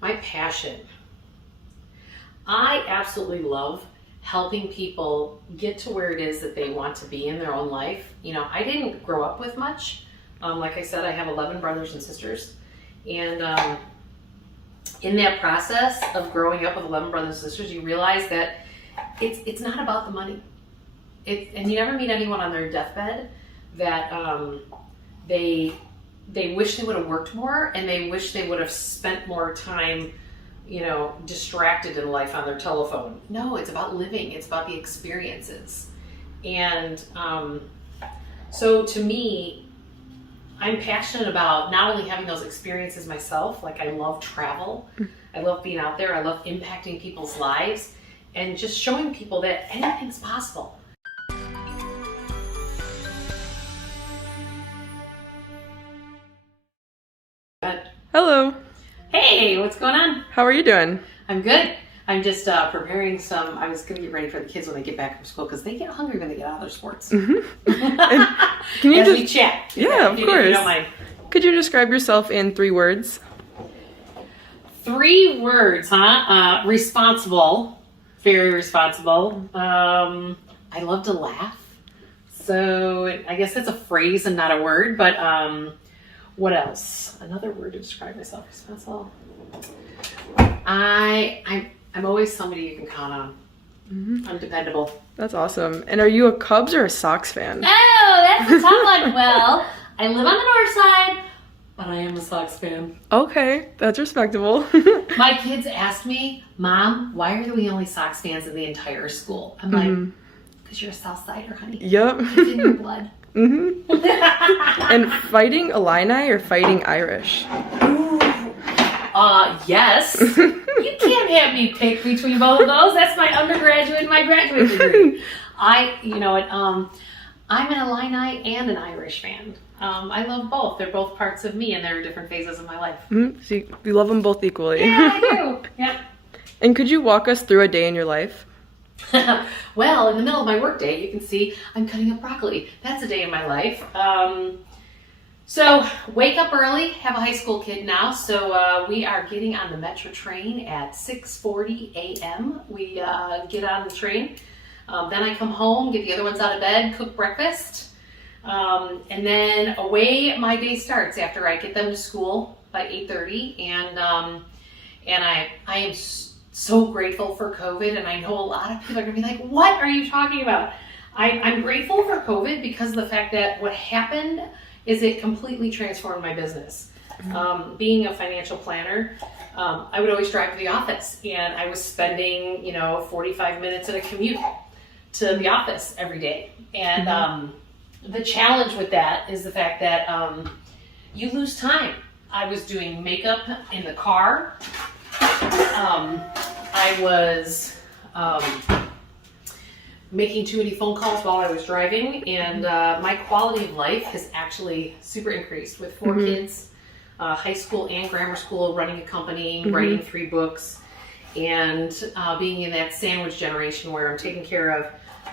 My passion. I absolutely love helping people get to where it is that they want to be in their own life. I didn't grow up with much. Like I said, I have 11 brothers and sisters. And in that process of growing up with 11 brothers and sisters, you realize that it's not about the money. And you never meet anyone on their deathbed that they wish they would have worked more, and they wish they would have spent more time distracted in life on their telephone. No, it's about living. It's about the experiences. And so to me, I'm passionate about not only having those experiences myself, like I love travel, I love being out there, I love impacting people's lives, and just showing people that anything's possible. Hello. Hey, what's going on? How are you doing? I'm good. I'm just preparing some. I was going to get ready for the kids when they get back from school because they get hungry when they get out of their sports. Mm-hmm. Can you we chat. Yeah, of course. If you don't mind. Could you describe yourself in 3 words? 3 words, huh? Responsible. Very responsible. I love to laugh. So I guess that's a phrase and not a word, but what else? Another word to describe myself. Responsible. I'm always somebody you can count on. Mm-hmm. I'm dependable. That's awesome. And are you a Cubs or a Sox fan? Oh, that's a tough one. Well, I live on the north side, but I am a Sox fan. Okay, that's respectable. My kids ask me, Mom, why are we only Sox fans in the entire school? I'm like, because you're a South Sider, honey. Yep. It's in your blood. Mm-hmm. And fighting Illini or fighting Irish? Yes. You can't have me pick between both of those. That's my undergraduate and my graduate degree. I'm an Illini and an Irish fan. I love both. They're both parts of me, and they're different phases of my life. Mm-hmm. So you love them both equally. Yeah, I do. Yeah. And could you walk us through a day in your life? Well, in the middle of my work day, you can see I'm cutting up broccoli. That's a day in my life. So wake up early, have a high school kid now, so we are getting on the metro train at 6:40 a.m. We get on the train, then I come home, get the other ones out of bed, cook breakfast, and then away my day starts after I get them to school by 8:30, and I am so grateful for COVID, and I know a lot of people are gonna be like, what are you talking about? I'm grateful for COVID because of the fact that what happened is it completely transformed my business. Being a financial planner, I would always drive to the office, and I was spending 45 minutes in a commute to the office every day. And the challenge with that is the fact that you lose time. I was doing makeup in the car. I was making too many phone calls while I was driving, and my quality of life has actually super increased with 4 kids, high school and grammar school, running a company, writing 3 books, and being in that sandwich generation where I'm taking care of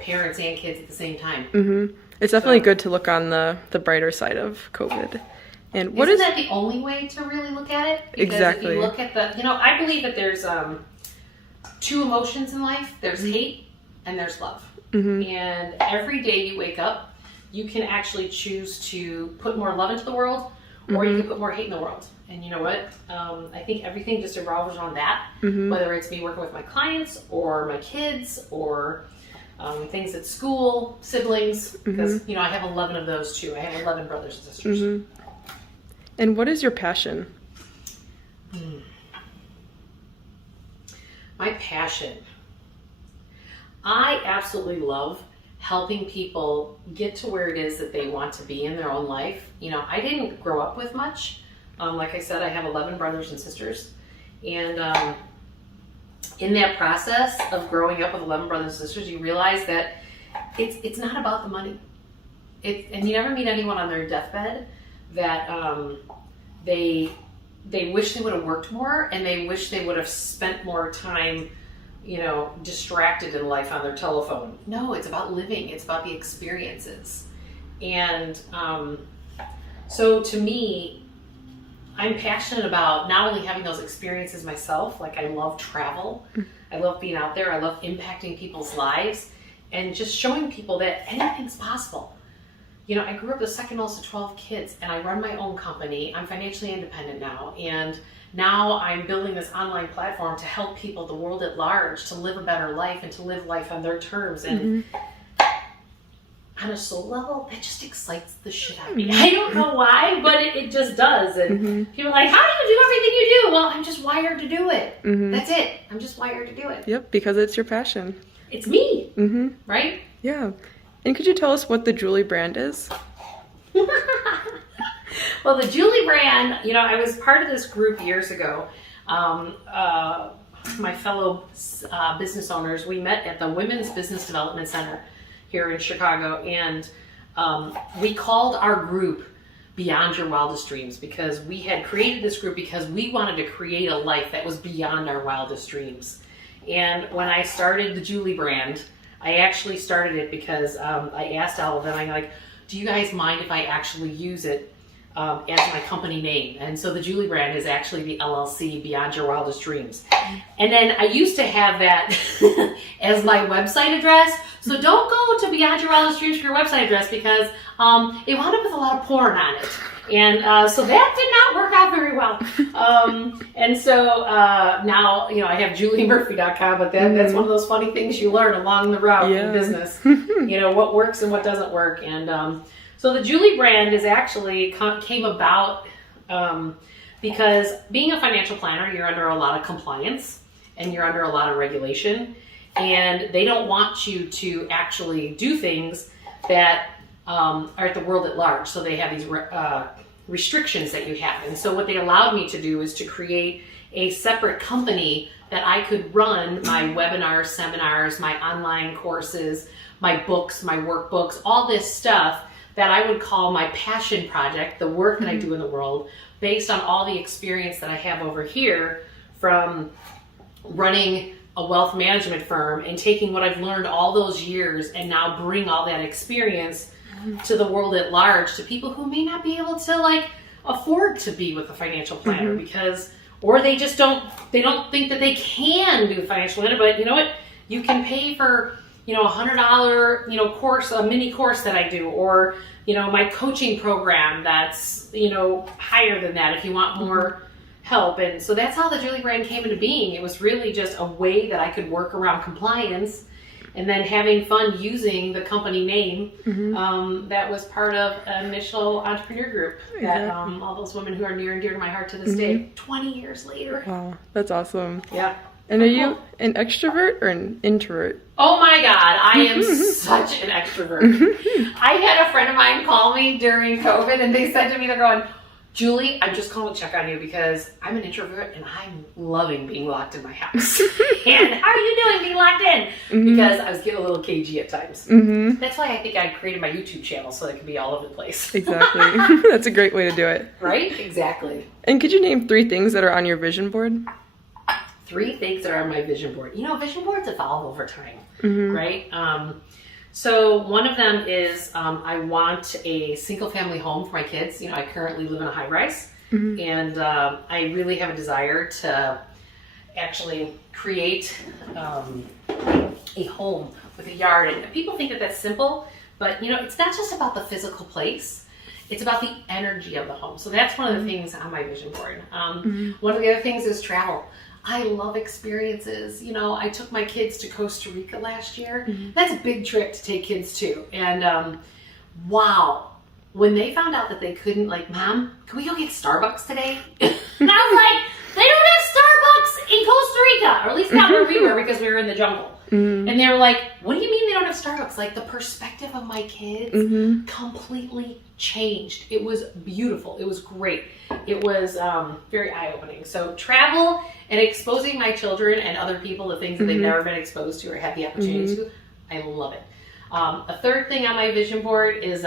parents and kids at the same time. Mm-hmm. It's definitely good to look on the brighter side of COVID. And isn't that the only way to really look at it? Because exactly. If you look at I believe that there's 2 emotions in life. There's hate and there's love. Mm-hmm. And every day you wake up, you can actually choose to put more love into the world, or you can put more hate in the world. And you know what? I think everything just revolves around that, whether it's me working with my clients or my kids or things at school, siblings, because I have 11 of those too. I have 11 brothers and sisters. And what is your passion? My passion. I absolutely love helping people get to where it is that they want to be in their own life. I didn't grow up with much. Like I said, I have 11 brothers and sisters. And in that process of growing up with 11 brothers and sisters, you realize that it's not about the money. And you never meet anyone on their deathbed that they wish they would have worked more, and they wish they would have spent more time distracted in life on their telephone. No, it's about living. It's about the experiences. And so to me, I'm passionate about not only having those experiences myself, like I love travel, I love being out there, I love impacting people's lives, and just showing people that anything's possible. You know, I grew up the second oldest of 12 kids, and I run my own company. I'm financially independent now, and now I'm building this online platform to help people, the world at large, to live a better life and to live life on their terms. And on a soul level, that just excites the shit out of me. I don't know why, but it just does. And people are like, how do you do everything you do? Well, I'm just wired to do it. That's it. I'm just wired to do it. Yep, because it's your passion. It's me, right? Yeah. And could you tell us what the Julie brand is? Well, the Julie brand, you know, I was part of this group years ago. My fellow business owners, we met at the Women's Business Development Center here in Chicago, and we called our group Beyond Your Wildest Dreams, because we had created this group because we wanted to create a life that was beyond our wildest dreams. And when I started the Julie brand, I actually started it because I asked all of them, I'm like, do you guys mind if I actually use it as my company name? And so the Julie brand is actually the LLC, Beyond Your Wildest Dreams. And then I used to have that as my website address. So don't go to Beyond Your Wildest Dreams for your website address, because it wound up with a lot of porn on it. And so that did not work out very well. And so now, you know, I have juliemurphy.com, but that's one of those funny things you learn along the route in business. You know, what works and what doesn't work. And so the Julie brand is actually came about because being a financial planner, you're under a lot of compliance and you're under a lot of regulation. And they don't want you to actually do things that are at the world at large. So they have these restrictions that you have. And so what they allowed me to do is to create a separate company that I could run my webinars, seminars, my online courses, my books, my workbooks, all this stuff that I would call my passion project, the work that I do in the world, based on all the experience that I have over here from running a wealth management firm and taking what I've learned all those years and now bring all that experience to the world at large, to people who may not be able to like afford to be with a financial planner because, or they just don't think that they can do a financial planner. But you know what? You can pay for, you know, $100, you know, course, a mini course that I do, or, you know, my coaching program that's, you know, higher than that if you want more help. And so that's how the Julie brand came into being. It was really just a way that I could work around compliance and then having fun using the company name that was part of an initial entrepreneur group that all those women who are near and dear to my heart to this day, 20 years later. Wow, that's awesome. Yeah. And are you an extrovert or an introvert? Oh my God, I am such an extrovert. I had a friend of mine call me during COVID and they said to me, they're going, Julie, I'm just calling to check on you because I'm an introvert and I'm loving being locked in my house. And how are you doing being locked in? Because I was getting a little cagey at times. That's why I think I created my YouTube channel so it could be all over the place. Exactly. That's a great way to do it. Right? Exactly. And could you name 3 things that are on your vision board? 3 things that are on my vision board. You know, vision boards evolve over time, right? So one of them is I want a single family home for my kids. You know, I currently live in a high rise and I really have a desire to actually create a home with a yard. And people think that that's simple, but you know, it's not just about the physical place. It's about the energy of the home. So that's one of the things on my vision board. One of the other things is travel. I love experiences. You know, I took my kids to Costa Rica last year. That's a big trip to take kids to. And wow, when they found out that they couldn't, like, Mom, can we go get Starbucks today? And I was like, they don't have Starbucks in Costa Rica, or at least not where we were because we were in the jungle. And they were like, what do you mean they don't have Starbucks? Like, the perspective of my kids completely changed. It was beautiful. It was great. It was very eye-opening. So travel and exposing my children and other people to things that they've never been exposed to or had the opportunity to, I love it. A third thing on my vision board is,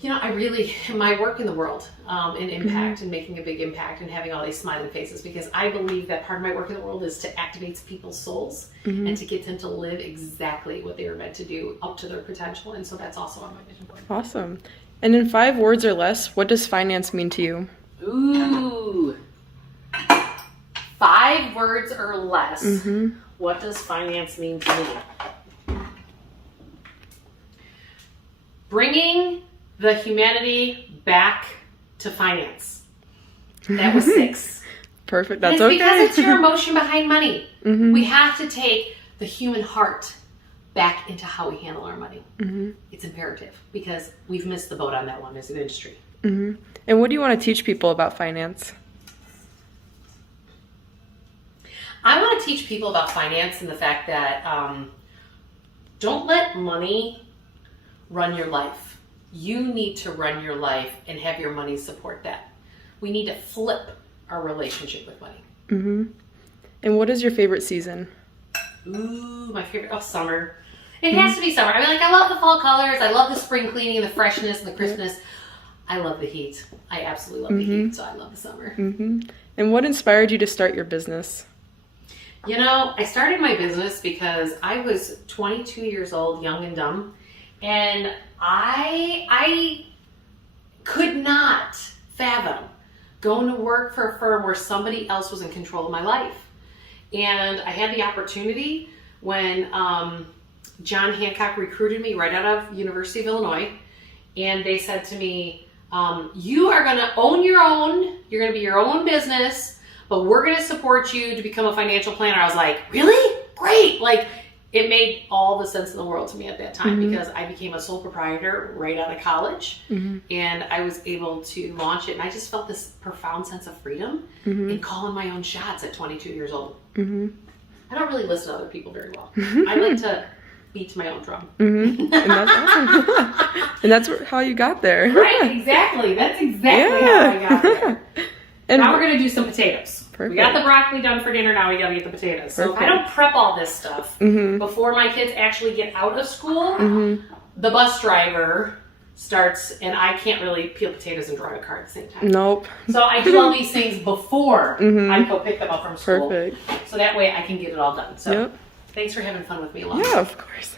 you know, I really, my work in the world, and impact and making a big impact and having all these smiling faces, because I believe that part of my work in the world is to activate people's souls and to get them to live exactly what they were meant to do up to their potential. And so that's also on my vision board. Awesome. And in 5 words or less, what does finance mean to you? Ooh. 5 words or less. What does finance mean to me? Bringing the humanity back to finance. That was 6. Perfect. That's it's okay. because it's your emotion behind money. We have to take the human heart back into how we handle our money. It's imperative because we've missed the boat on that one as an industry. And what do you want to teach people about finance? I want to teach people about finance and the fact that don't let money run your life. You need to run your life and have your money support that. We need to flip our relationship with money. And what is your favorite season? Ooh, my favorite, summer. It has to be summer. I mean, like, I love the fall colors. I love the spring cleaning and the freshness and the crispness. I love the heat. I absolutely love the heat, so I love the summer. And what inspired you to start your business? You know, I started my business because I was 22 years old, young and dumb, and I could not fathom going to work for a firm where somebody else was in control of my life. And I had the opportunity when John Hancock recruited me right out of University of Illinois, and they said to me, you are going to own your own, you're going to be your own business, but we're going to support you to become a financial planner. I was like, really? Great. Like, it made all the sense in the world to me at that time because I became a sole proprietor right out of college and I was able to launch it. And I just felt this profound sense of freedom in calling my own shots at 22 years old. I don't really listen to other people very well. I like to beat to my own drum. And that's awesome. And that's how you got there. Right, exactly. That's exactly how I got there. And now we're going to do some potatoes. Perfect. We got the broccoli done for dinner, now we got to get the potatoes. So if I don't prep all this stuff before my kids actually get out of school, the bus driver starts, and I can't really peel potatoes and drive a car at the same time. Nope. So I do all these things before I go pick them up from school. Perfect. So that way I can get it all done. So thanks for having fun with me along. Yeah, of course.